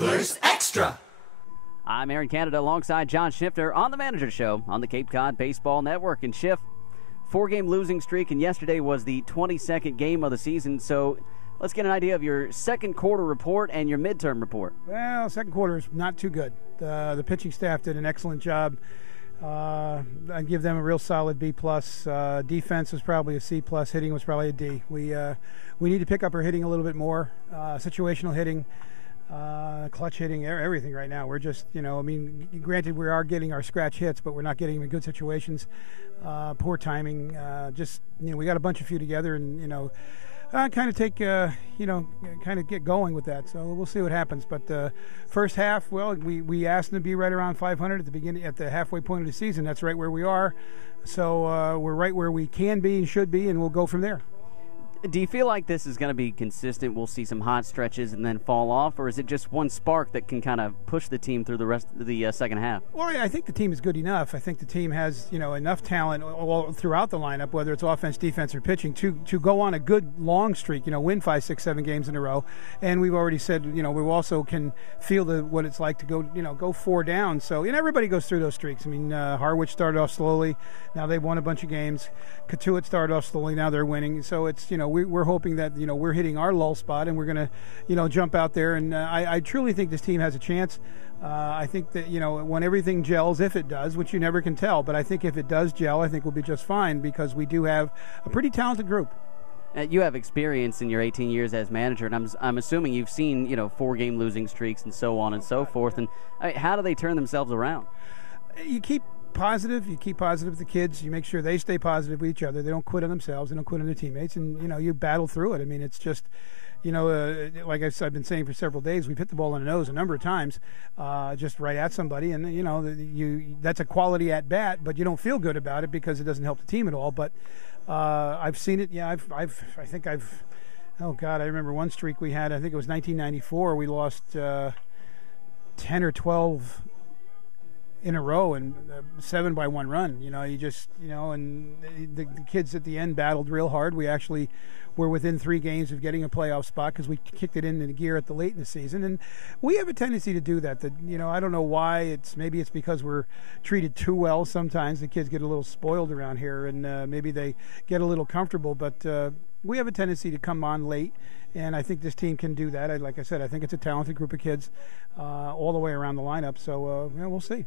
Wranglers Extra. I'm Aaron Canada alongside John Schiffner on the Manager Show on the Cape Cod Baseball Network. And Schiff, 4-game losing streak, and yesterday was the 22nd game of the season. So let's get an idea of your second quarter report and your midterm report. Well, second quarter is not too good. The pitching staff did an excellent job. I'd give them a real solid B+. Defense was probably a C+. Hitting was probably a D. We need to pick up our hitting a little bit more. Situational hitting, clutch hitting, everything right now. We're just, granted we are getting our scratch hits, but we're not getting them in good situations. Poor timing. We got a bunch of few together, and kind of get going with that. So we'll see what happens. But first half, well, we asked them to be right around 500 at the halfway point of the season. That's right where we are. So we're right where we can be and should be, and we'll go from there. Do you feel like this is going to be consistent? We'll see some hot stretches and then fall off, or is it just one spark that can kind of push the team through the rest of the second half? Well, I think the team is good enough. I think the team has enough talent all throughout the lineup, whether it's offense, defense, or pitching, to go on a good long streak. Win 5, 6, 7 games in a row. And we've already said we also can feel what it's like to go 4 down. So everybody goes through those streaks. I mean, Harwich started off slowly. Now they've won a bunch of games. Katuitt started off slowly. Now they're winning. So it's we're hoping that we're hitting our lull spot and we're going to jump out there. And I truly think this team has a chance. I think that when everything gels, if it does, which you never can tell, but I think if it does gel, I think we'll be just fine because we do have a pretty talented group. You have experience in your 18 years as manager, and I'm assuming you've seen 4-game losing streaks and so on and so forth. And how do they turn themselves around? You keep positive. You keep positive with the kids. You make sure they stay positive with each other. They don't quit on themselves. They don't quit on their teammates. And, you battle through it. I mean, it's just, like I've been saying for several days, we've hit the ball in the nose a number of times just right at somebody. And, that's a quality at bat, but you don't feel good about it because it doesn't help the team at all. But I've seen it. Yeah, oh, God, I remember one streak we had. I think it was 1994. We lost 10 or 12 in a row and 7 by 1 run. And the kids at the end battled real hard. We actually were within 3 games of getting a playoff spot because we kicked it into gear at the late in the season. And we have a tendency to do that. I don't know why. Maybe it's because we're treated too well sometimes. The kids get a little spoiled around here, and maybe they get a little comfortable. But we have a tendency to come on late. And I think this team can do that. Like I said, I think it's a talented group of kids all the way around the lineup. So we'll see.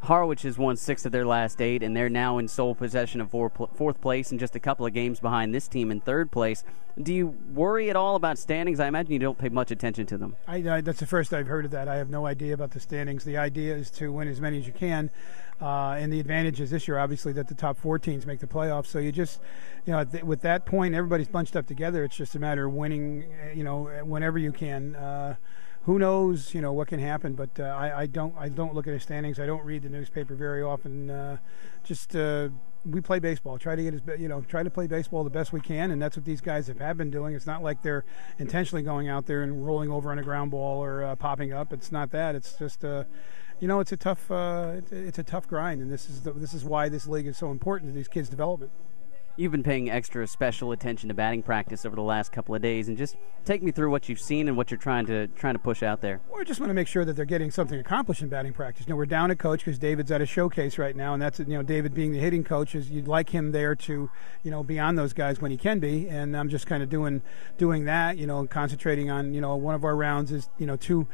Harwich has won 6 of their last 8, and they're now in sole possession of fourth place and just a couple of games behind this team in third place. Do you worry at all about standings? I imagine you don't pay much attention to them. That's the first I've heard of that. I have no idea about the standings. The idea is to win as many as you can. And the advantage is this year, obviously, that the top 4 teams make the playoffs. So you just, with that point, everybody's bunched up together. It's just a matter of winning, whenever you can. Who knows, what can happen? But I don't look at the standings. I don't read the newspaper very often. We play baseball. Try to play baseball the best we can, and that's what these guys have been doing. It's not like they're intentionally going out there and rolling over on a ground ball or popping up. It's not that. It's just it's a tough grind, and this is why this league is so important to these kids' development. You've been paying extra special attention to batting practice over the last couple of days, and just take me through what you've seen and what you're trying to push out there. Well, I just want to make sure that they're getting something accomplished in batting practice. We're down a coach because David's at a showcase right now, and that's David being the hitting coach is you'd like him there to be on those guys when he can be, and I'm just kind of doing that, concentrating on one of our rounds is 2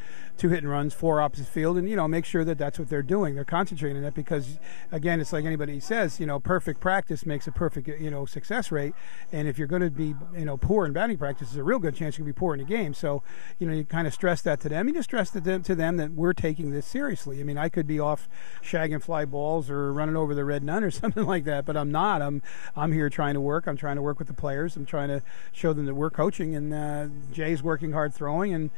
hit and runs, 4 opposite field, and make sure that that's what they're doing. They're concentrating on that because again, it's like anybody says, perfect practice makes a perfect success rate, and if you're going to be poor in batting practice, there's a real good chance you're going to be poor in the game. So you kind of stress that to them. You just stress to them that we're taking this seriously. I mean, I could be off shagging fly balls or running over the red nun or something like that, but I'm not. I'm here trying to work. I'm trying to work with the players. I'm trying to show them that we're coaching, and Jay's working hard throwing, and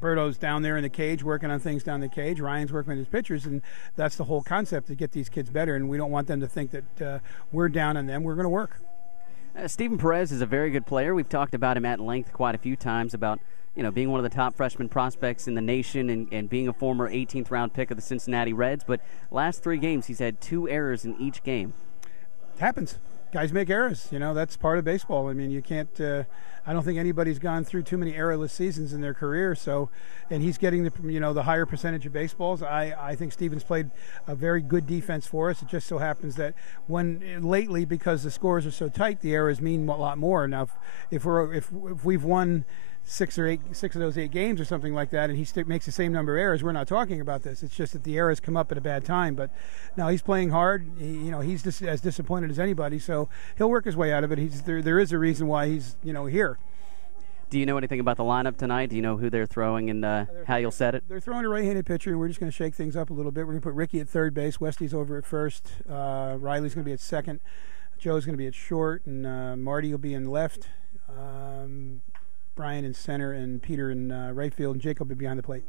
Berto's down there in the cage working on things down the cage. Ryan's working with his pitchers, and that's the whole concept, to get these kids better, and we don't want them to think that we're down on them. We're going to work. Steven Perez is a very good player. We've talked about him at length quite a few times about being one of the top freshman prospects in the nation and being a former 18th round pick of the Cincinnati Reds, but last 3 games he's had 2 errors in each game. It happens. Guys make errors. That's part of baseball. I mean, you can't I don't think anybody's gone through too many errorless seasons in their career. So, and he's getting the higher percentage of baseballs. I think Steven's played a very good defense for us. It just so happens that lately, because the scores are so tight, the errors mean a lot more. Now, if we've won six of those 8 games or something like that, and he makes the same number of errors, we're not talking about this. It's just that the errors come up at a bad time. But now he's playing hard. He's just as disappointed as anybody, so he'll work his way out of it. There is a reason why he's here. Do you know anything about the lineup tonight? Do you know who they're throwing and how you'll set it? They're throwing a right-handed pitcher, and we're just going to shake things up a little bit. We're going to put Ricky at third base. Wesley's over at first. Riley's going to be at second. Joe's going to be at short, and Marty will be in left. Brian in center, and Peter in right field, and Jacob will be behind the plate.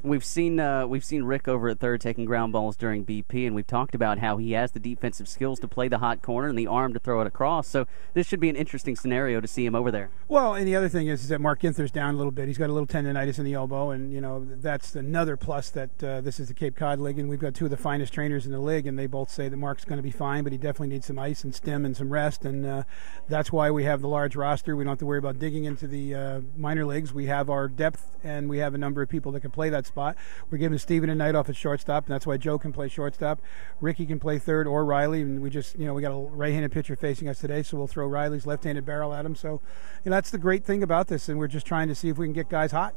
We've seen Rick over at third taking ground balls during BP, and we've talked about how he has the defensive skills to play the hot corner and the arm to throw it across. So this should be an interesting scenario to see him over there. Well, and the other thing is that Mark Ginther's down a little bit. He's got a little tendonitis in the elbow, and that's another plus that this is the Cape Cod League, and we've got 2 of the finest trainers in the league, and they both say that Mark's going to be fine, but he definitely needs some ice and stim and some rest, and that's why we have the large roster. We don't have to worry about digging into the minor leagues. We have our depth, and we have a number of people that can play that spot. We're giving Steven a night off at shortstop, and that's why Joe can play shortstop. Ricky can play third, or Riley, and we just, we got a right-handed pitcher facing us today, so we'll throw Riley's left-handed barrel at him. So, that's the great thing about this, and we're just trying to see if we can get guys hot.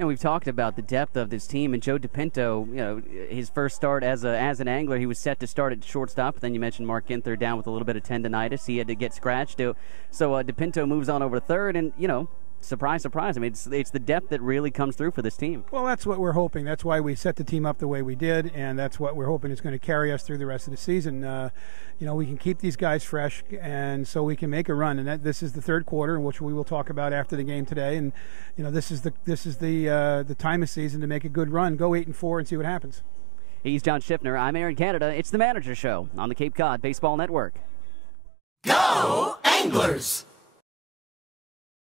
And we've talked about the depth of this team, and Joe DiPinto, his first start as an angler, he was set to start at shortstop. Then you mentioned Mark Ginther down with a little bit of tendonitis. He had to get scratched. So DiPinto moves on over to third, and, surprise, surprise. I mean, it's the depth that really comes through for this team. Well, that's what we're hoping. That's why we set the team up the way we did, and that's what we're hoping is going to carry us through the rest of the season. We can keep these guys fresh, and so we can make a run. And this is the third quarter, which we will talk about after the game today. And this is the time of season to make a good run. Go 8-4 and see what happens. He's John Schiffner. I'm Aaron Canada. It's the Manager Show on the Cape Cod Baseball Network. Go Anglers!